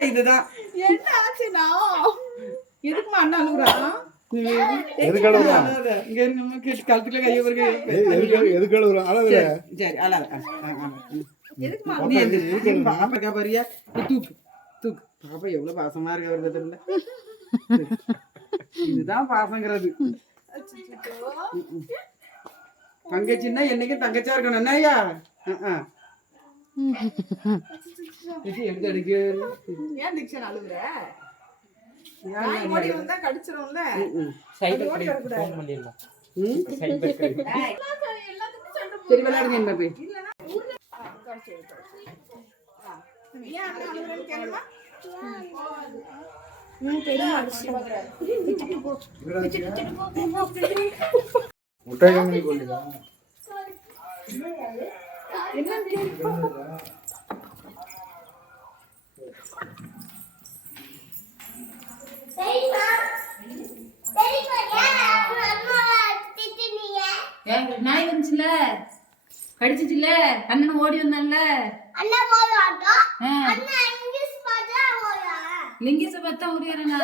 இதுதான் என்ன ஆச்சுனா எதுக்குமா அண்ணா அழுகுறா எதுக்கு அழுகுறா இங்க நம்ம கழுத்துல கைய வருக எதுக்கு அழுகுறா அழகுல சரி அழாத எதுக்குமா நீ எதுக்கு பாப்பா பாரியா தூக்கு தூக்கு பாப்பா எவ்வளவு பாசமா இருக்க வருது தெரியல இதுதான் பாசங்கிறது தங்கச்சின்னா என்னைக்கு தங்கச்சியா இருக்கணும் என்னய்யா எங்க அடிக்கு ஏன் டிக்ஷன் அழுகுற ஓடி வந்தா கடிச்சிரும்ல சைபர் ஓடி வர கூடாது ஃபோன் பண்ணிடலாம் சைபர் கிரைம் சரி விளையாடுங்க என்ன போய் ஏன் அண்ணா அழுகுறன்னு கேளுமா முட்டை கம்மி கொள்ளுதா நாய் வந்துச்சுல கடிச்சிச்சுல அண்ணன் ஓடி வந்தான்ல லிங்கேச பார்த்தா ஓடியாரண்ணா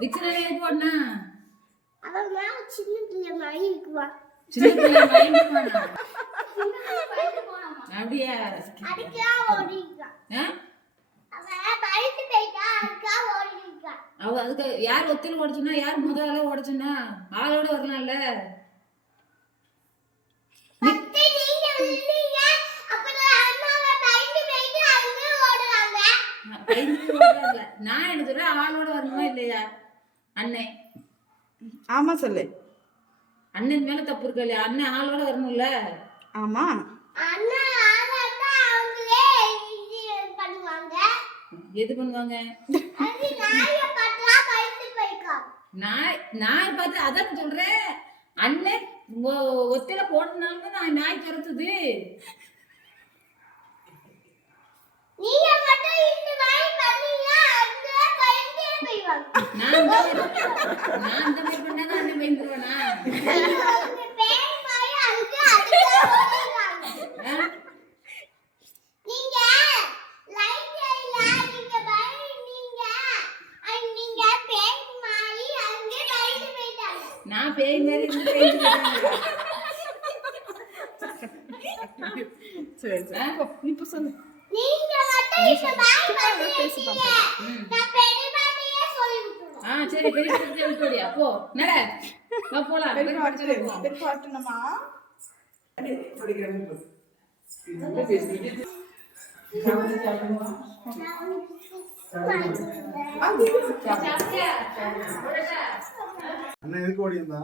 டிக்ஷனரி எதுக்கு ஓடனா சின்ன பிள்ளை பயந்துக்குவானா அப்படியா அவ அதுக்கு யார் ஒத்தையில ஓடிச்சுன்னா யார் முதல்ல ஓடிச்சுன்னா ஆளோட வரலாம்ல நான் என்ன சொல்றேன் ஆளோட வரணுமா இல்லையா அண்ணன் ஆமா சொல்லு அண்ணன் மேல தப்பு இருக்கு இல்லையா அண்ணன் ஆளோட வரணும்ல ஆமா எது பண்ணுவாங்க நாய் பார்த்து அதான் சொல்றேன் அண்ணன் ஒத்தையில போட்டதுனால தான் நாய் துரத்துது நான் இந்த மாதிரி பண்ணாதான் அண்ணன் பயந்துருவானா நான் பேய் மாதிரி சரி சரி இப்ப சொல்லு சரி பெரிய விட்டோடியா போ நட போலாம் பெருப்பாட்டணுமா அண்ணா எதுக்கு ஓடி இருந்தா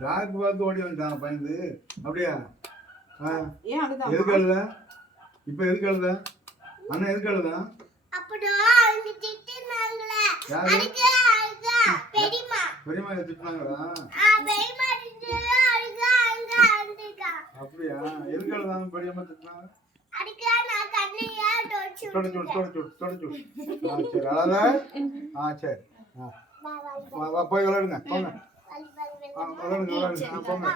டாக் பார்த்து ஓடி வந்துட்டான் பயந்து அப்படியா எதுக்கு அழுத இப்ப எதுக்கு அழுத அண்ணா எதுக்கு அழுத பெரியமா திட்டினாங்களா அப்படியா எதுக்கு அழுதாங்க பெரியம்மா திட்டினாங்க சரி அழாத சரி போய் விளையாடுங்க போங்க விளையாடுங்க போங்க